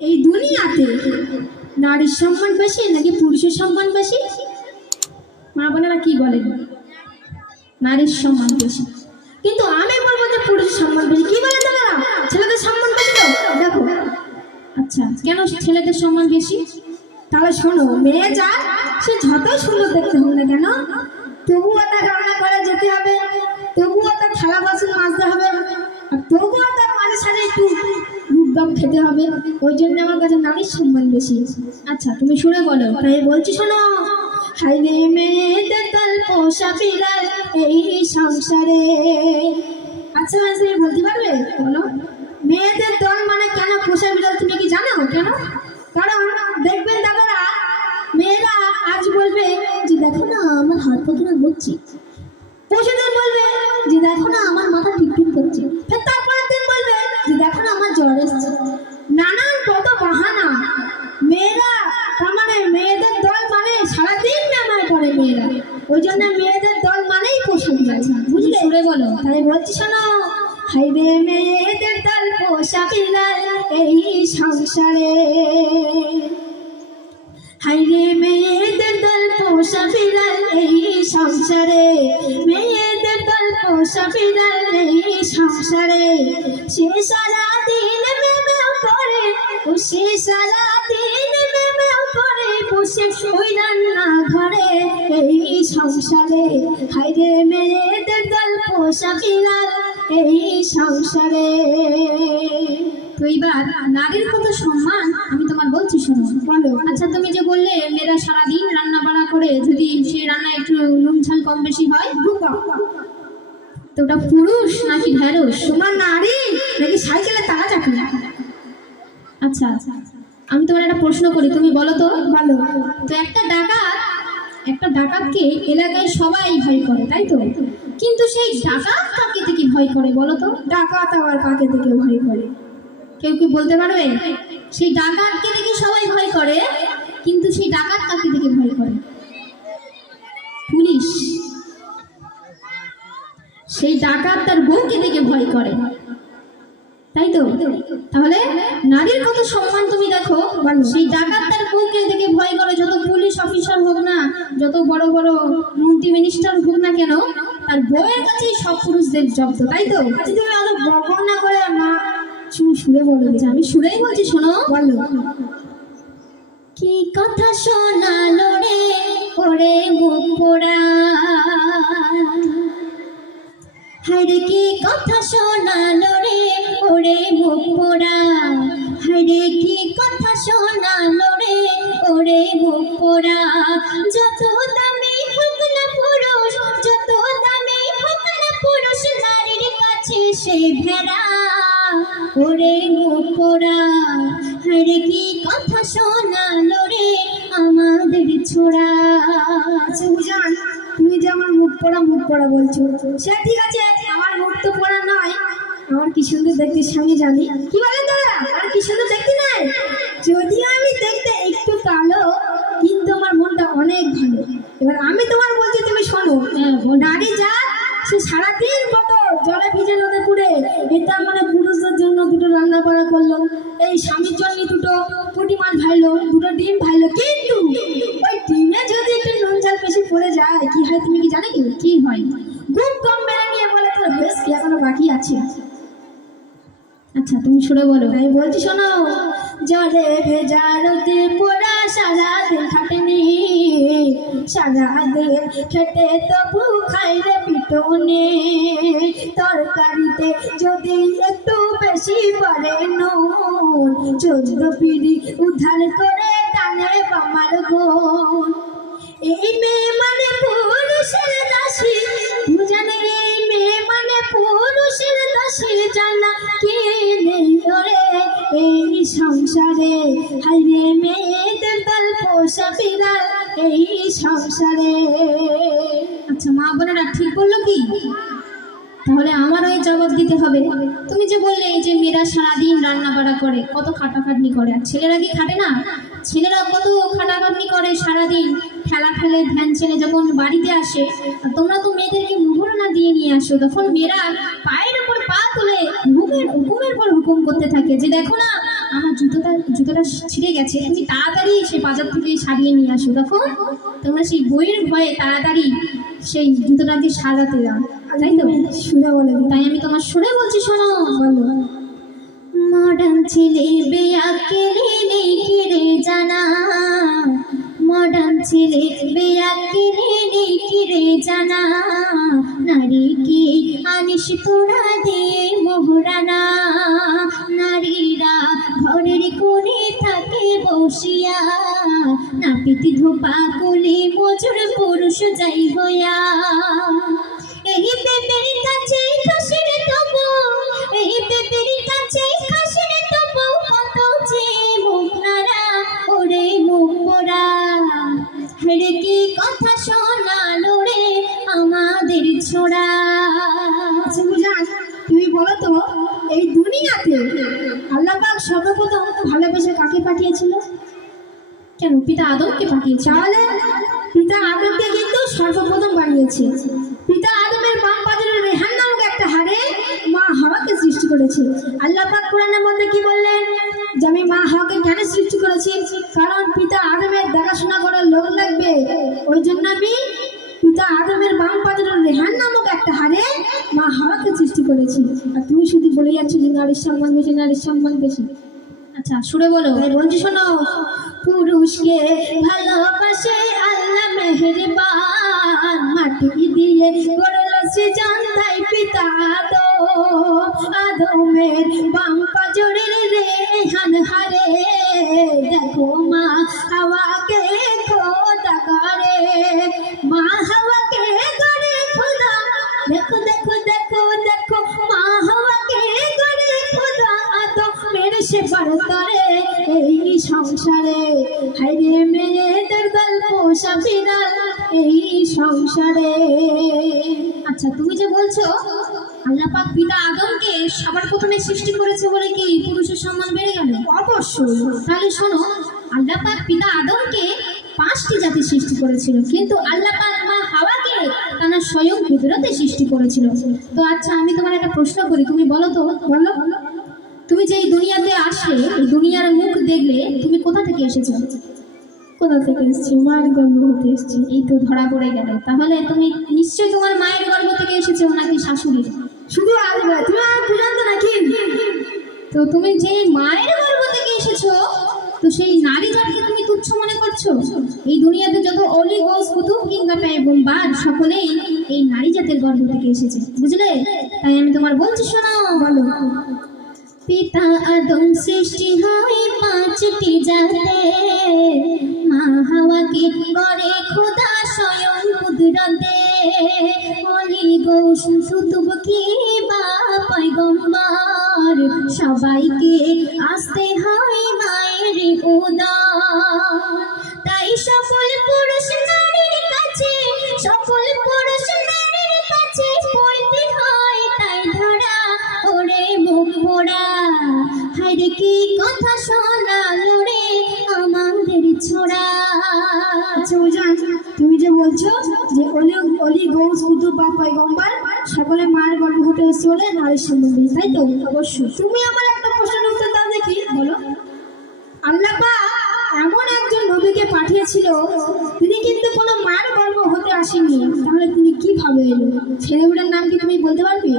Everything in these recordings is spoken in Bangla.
এই দুনিয়াতে নারীর সম্মান বেশি নাকি পুরুষের সম্মান বেশি? মা বোনেরা কি বলেন নারীর সম্মান বেশি। কিন্তু আমি বলব যে পুরুষের সম্মান বেশি। কি বলে তারা ছেলেদের সম্মান বেশি তো? দেখো। আচ্ছা কেন ছেলেদের সম্মান বেশি? তাহলে শোনো, মেয়ে যা সে যত সুন্দর দেখতে হবে না কেন, তবুও তার রান্না করে যেতে হবে, তবুও তার থালা বাসন মাজতে হবে। রূপদাম খেতে হবে। ওই জন্য আমার কাছে নারীর সম্মান বেশি। আচ্ছা তুমি শুনে বলো। তাই বলছি, শোনো। হাই রে মেয়েদের দল পোষা বিড়াল এই সংসারে। আচ্ছা তুমি বলতে পারবে? বলো। মেয়েদের দল মানে কেন পোষা বিড়াল? তুমি কি জানো কেন? কারণ দেখবেন দাদারা, মেয়েরা আজ বলবে যে, দেখো না, আমার হাত পা কিনা ঘুরছি পশুদের বলবে যে, দেখো না, আমার মাথা টিপটিপ করছে। হাইরে মেয়েদের দল পোষা বিড়াল এই সংসারে। মেয়েদের দল পোষা বিড়াল এই সংসারে। সে সারা দিন মেমেও করে, ও সে সারা দিন মেমেও করে, বসে ওই রান্না ঘরে এই সংসারে। হাইরে মেয়েদের দল পোষা বিড়াল এই সংসারে। এইবার নারীর কত সম্মান? আমি তোমার বলছি শোনো। বলো। আচ্ছা তুমি যে বললে মেয়েরা সারাদিন রান্না বাড়া করে যদি সেই রান্না একটু নুন ঝাল কম বেশি হয়? তো ওটা পুরুষ নাকি ঢেঁড়স? তোমার নারী? নাকি সাইকেলে তালা চাকরি আচ্ছা আচ্ছা আমি তোমার একটা প্রশ্ন করি তুমি বলো তো। বলো। তো একটা ডাকাত একটা ডাকাতকে এলাকায় সবাই ভয় করে তাই তো? কিন্তু সেই ডাকাত কাকে থেকে ভয় করে বলো তো? ডাকাত আবার কাকে থেকে ভয় করে? কেউ কি বলতে পারবে সেই ডাকাতকে দেখে সবাই ভয় করে, কিন্তু সেই ডাকাত কাকে দেখে ভয় করে? পুলিশ। সেই ডাকাত তার বউকে দেখে ভয় করে। তাই তো? তাহলে নারীর কত সম্মান তুমি দেখো, সেই ডাকাত তার বউকে দেখে ভয় করে। যত পুলিশ অফিসার হোক না, যত বড় বড় মন্ত্রী মিনিস্টার হোক না কেন, তার বউয়ের কাছেই সব পুরুষদের জব্দ, তাই তো? তুমি আলো বকর করে মা তুমি সুরে বলো দেখি। আমি সুরেই বলছি শোনো। বলো। কি কথা শোনালো রে ওরে মুখ পোড়া হায়রে কি কথা শোনালো রে ওরে মুখ পোড়া হায়রে কি কথা শোনালো রে ওরে মুখ বলছো সে ঠিক আছে আমার মুখ তো পড়া নয়। আমার কি সুন্দর দেখতে স্বামী জানি। কি বলেন দাদা আমার কি সুন্দর দেখতে নাই? যদিও আমি দেখতে একটু কালো কিন্তু আমার মনটা অনেক ভালো। এবার আমি তোমার বলছি তুমি শোনো। নারী যা সে সারাদিন বাকি আছে। আচ্ছা তুমি শুনে বলো। আমি বলছি, শোনো। জলে পোড়া সারা দিন খাটেনি। সারা দিন খেটে তবু পিটনে। তরকারিতে যদি একটু বেশি পড়ে নুন, চোদ্দ পিড়ি উদ্ধার করে টানে বামার গুণ। এই মেয়ে সংসারে। হাইরে মেয়েদের দল পোষা বিড়াল, এই সংসারে। আচ্ছা মা বোনেরা ঠিক বলল কি? তাহলে আমারও এই জবাব দিতে হবে। তুমি যে বললে এই যে মেয়েরা সারাদিন রান্না বাড়া করে, কত খাটাখাটনি করে। আর ছেলেরা কি খাটে না? ছেলেরা কত খাটাখাটনি করে সারাদিন। খেলা খেলে ধ্যান ছেলে যখন বাড়িতে আসে তোমরা তো মেয়েদেরকে মুহূর্না দিয়ে নিয়ে আসো। তখন মেয়েরা পায়ের উপর পা তুলে হুকুমের হুকুমের পর হুকুম করতে থাকে। যে দেখো না আমার জুতোটা জুতোটা ছিঁড়ে গেছে। তুমি তাড়াতাড়ি সেই বাজার থেকে সারিয়ে নিয়ে আসো দেখো। তোমরা সেই বইয়ের ভয়ে তাড়াতাড়ি সেই জুতোটাকে সাজাতে দাও তাই তো? সুরে বলে তাই আমি তোমার সুরে বলছি শোনো। বলো। মডার্ন ছেলে বেয়া কেড়ে নেই কেড়ে জানা। মডার্ন ছেলে বেয়াকেলে নেই কিরে জানা। নারী কি আনিস তোরা দিয়ে মোহরানা? নারীরা ঘরের কোণে থাকে বসিয়া। নাপিত ধোপা কোলে মজুর পুরুষ যাই হইয়া। এই পিতা আদমকে পাঠিয়েছে। তাহলে পিতা আদমকে কিন্তু সর্বপ্রথম বানিয়েছে। পিতা আদমের বাম পাজরের রেহান নামক একটা হারে মা হাওয়াকে সৃষ্টি করেছে। আল্লাহ পাক কোরআনের মধ্যে কি বললেন? যে আমি মা হাওয়াকে কেন সৃষ্টি করেছি? কারণ পিতা আদমের দেখাশোনা করার লোক লাগবে। ওই জন্য আমি পিতা আদমের বাম পাজরের রেহান নামক একটা হারে মা হাওয়াকে সৃষ্টি করেছি। আর তুমি শুধু বলে যাচ্ছ যে নারীর সম্মান বেশি, নারীর সম্মান বেশি। আচ্ছা সুরে বলো। বলছি শোনো পুরুষকে ভালোবাসে আল্লাহ মেহেরবান। মাটি দিয়ে গড়ল সে জানতাই পিতা আদম। আদমের বাম পাজরের রে হান হারে। দেখো মা হাওয়াকে খোদা করে। মা হাওয়াকে করে খোদা। দেখো দেখো দেখো দেখো, মা হাওয়াকে করে খোদা। আদমের সে বার করে এই সংসারে। হাইরে মেয়েদের গল্প সাবিরাল এই সংসারে। আচ্ছা তুমি যে বলছো আল্লাহ পাক পিতা আদমকে সবার প্রথমে সৃষ্টি করেছে বলে কি পুরুষের সম্মান বেড়ে গেল? অবশ্যই। তাহলে শোনো আল্লাহ পাক পিতা আদমকে পাঁচটি জাতি সৃষ্টি করেছিল কিন্তু আল্লাহ পাক মা হাওয়াকে তারা স্বয়ং কুদরতে সৃষ্টি করেছিল। তো আচ্ছা আমি তোমার একটা প্রশ্ন করি তুমি বলো তো বলো বলো। তুমি যে এই দুনিয়াতে আসলে এই দুনিয়ার মুখ দেখলে তুমি কোথা থেকে এসেছ? কোথা থেকে এসছি? মায়ের গর্ভ হতে এসছি। এই তো ধরা পড়ে গেল। তাহলে তুমি নিশ্চয়ই তোমার মায়ের গর্ভ থেকে এসেছ নাকি শাশুড়ির? শুধু আসবে তুমি নাকি? তো তুমি যে মায়ের গর্ভ থেকে এসেছ তো সেই নারী জাতিকে তুমি তুচ্ছ মনে করছ? এই দুনিয়াতে যত অলি গোস কুতুব কিংবা পেগম্বার সকলেই এই নারী জাতের গর্ভ থেকে এসেছে। বুঝলে? তাই আমি তোমার বলছি শোনো বলো। পিতা আদম সৃষ্টি হয় পাঁচটি জাতে। মা হাওয়াকে করে খোদা স্বয়ং কুদরতে। অলি গোস কুতুব কি বা পয়গম্বর? সবাইকে আসতে হয় মায়ের উদার। তাই সকল এসছে সম্বন্ধে তাই তো? অবশ্যই। তুমি আমার একটা প্রশ্নের উত্তর দাও দেখি বলো। আল্লাহ এমন একজন নবীকে পাঠিয়েছিল তিনি কিন্তু কোনো মায়ের গর্ভ হতে আসেনি। তাহলে তিনি কীভাবে এলো সেই নবীটার নাম কি তুমি বলতে পারবে?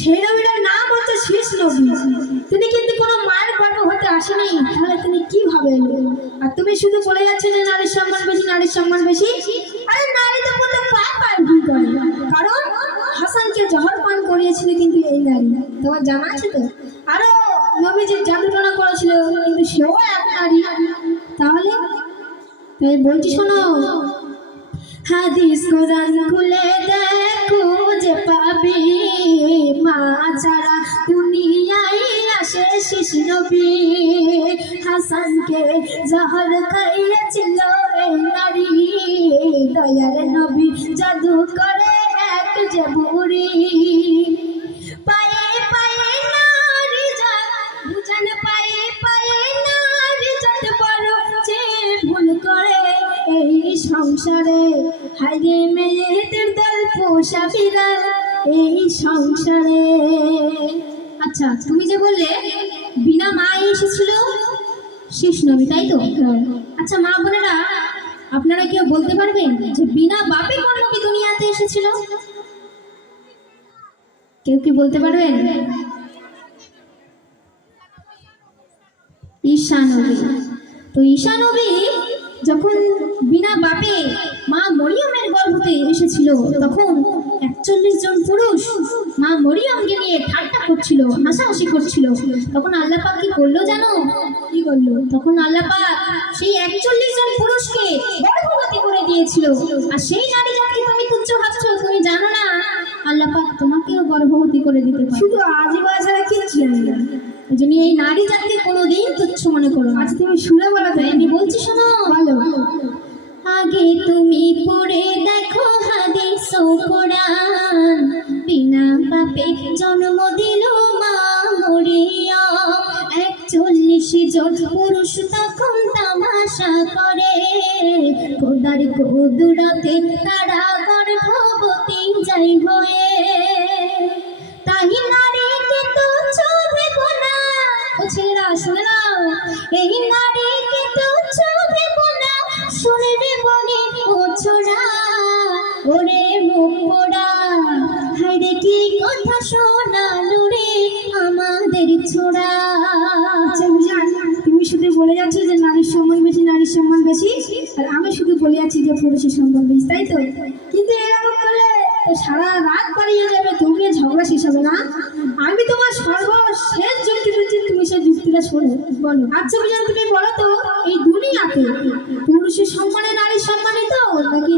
সেই নবীটার নাম হচ্ছে শেষ নবী। তিনি কিন্তু কোনো মায়ের গর্ভ হতে আসেনি। তাহলে তিনি কীভাবে এলো আর তুমি শুধু বলে যাচ্ছে যে নারীর সম্মান বেশি নারীর সম্মান বেশি? আরে নারী তো বলতে পায় পায় ভুল করে। কারণ হাসানকে জহর পান করিয়েছিল কিন্তু এই নারী। তোমার জানা আছে তো? আরও নবীজির জাদুটনা করেছিল, কিন্তু সেও এক নারী। তাহলে? তাই বলছি শোনো। হাদিস কোরআন খুলে দেখো যে পাবি মা ছাড়া দুনিয়ায় আসে শিশ নবী। হাসানকে জহর খাইয়েছিল শেষ নবী, তাই তো? আচ্ছা মা বোনেরা, আপনারা কেউ বলতে পারবেন যে বিনা বাপে কোন নবী দুনিয়াতে এসেছিল? কেউ কি বলতে পারবেন? ঈশা নবী। তো ঈশা নবী যখন বিনা বাপে মা মরিয়মের গর্ভতে এসেছিল, তখন একচল্লিশ জন পুরুষ মা মরিয়মকে নিয়ে ঠাট্টা করছিল, হাসাহাসি করছিল। তখন আল্লাহ পাক কি করল জানো? করল তখন আল্লাহ পাক সেই একচল্লিশ জন পুরুষকে গর্ভবতী করে দিয়েছিল। আর সেই নারী জাতকে তুমি তুচ্ছ ভাবছ তুমি জানো না আল্লাহ পাক তোমাকেও গর্ভবতী করে দিতে পারে। শুধু আজিবা ছাড়া কিচ্ছু জানি না। এই জন্য এই নারী জাতকে কোনোদিন তুচ্ছ মনে করো আচ্ছা তুমি শুনে বলো তাই। আমি বলছি শোনো। বলো। আগে তুমি পড়ে দেখো হাদিস ও কোরআন। বিনা বাপে জন্ম পুরুষ তখন তামাশা করে। কোদার কুদুরাতে তারা যাচ্ছি যে পুরুষের বেশি তাই তো? কিন্তু এরকম করলে সারা রাত পালিয়ে যাবে তুমি ঝগড়া শেষ হবে না? আমি তোমার সর্বশেষ যুক্তি দিচ্ছি, তুমি সেই যুক্তিটা শোনো, বলো। আচ্ছা বুঝান তুমি বলো তো, এই দুনিয়াতে পুরুষের সম্মানে নারীর সম্মানিত নাকি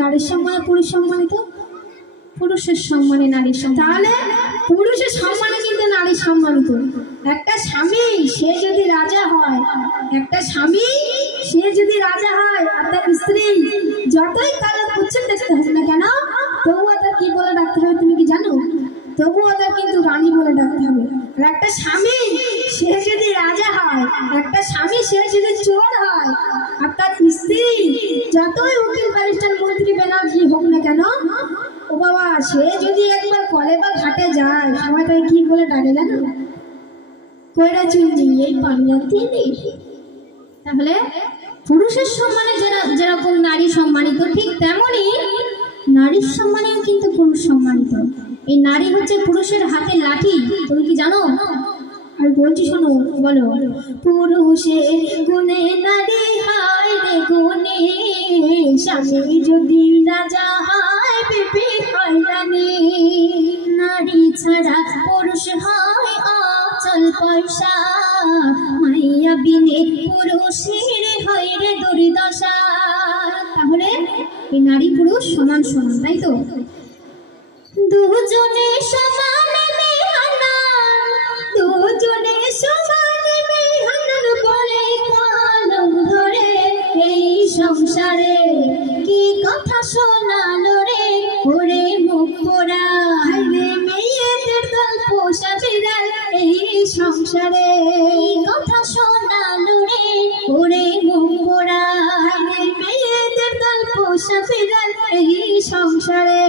নারীর সম্মানে পুরুষ সম্মানিত পুরুষের সম্মানে নারীর সম্মান। তাহলে পুরুষের সম্মানে কিন্তু নারী সম্মানিত একটা স্বামী, সে যদি রাজা হয়, একটা স্বামী সে যদি রাজা হয় আর তার স্ত্রী যতই কালো কুচ্ছেদ দেখতে হোক না কেন, তবুও তার কি বলে ডাকতে হবে তুমি কি জানো? তবুও তার কিন্তু রানী বলে ডাকতে হবে। আর একটা স্বামী, সে যদি রাজা হয়, একটা স্বামী সে যদি চোর হয়, আর তার স্ত্রী যতই উকিল, ব্যারিস্টার, মন্ত্রী ব্যানার্জি হোক না কেন, ও বাবা, সে যদি একবার কলে বা ঘাটে যায়, সবাই তাকে কি বলে ডাকে জানো? কয়রা চুন্নি এই পানিয়াতে নেই তাহলে পুরুষের সম্মানে যারা, যেরকম নারী সম্মানিত, ঠিক তেমনই নারীর সম্মানেও কিন্তু পুরুষ সম্মানিত। এই নারী হচ্ছে পুরুষের হাতে লাঠি, তুমি কি জানো? আর বলছি শোনো, বলো। পুরুষের গুণে নারী হয় রে গুণে, স্বামী যদি রাজা হয় বিপি হয় রানী। নারী ছাড়া পুরুষ হয় অচল পয়সা, মাইয়া বিনে পুরুষের দুর্দশা। তাহলে এই নারী পুরুষ সমান সমান তাই তো? দুজনে সমান মেহানা দুজনে সমান মেহানার বলে কলম ধরে এই সংসারে। কি কথা শোনালো রে ওরে মুখ পোড়া? মেয়েদের দল পোষা এই সংসারে। কথা শোনা ওরে নোংরা সংসারে।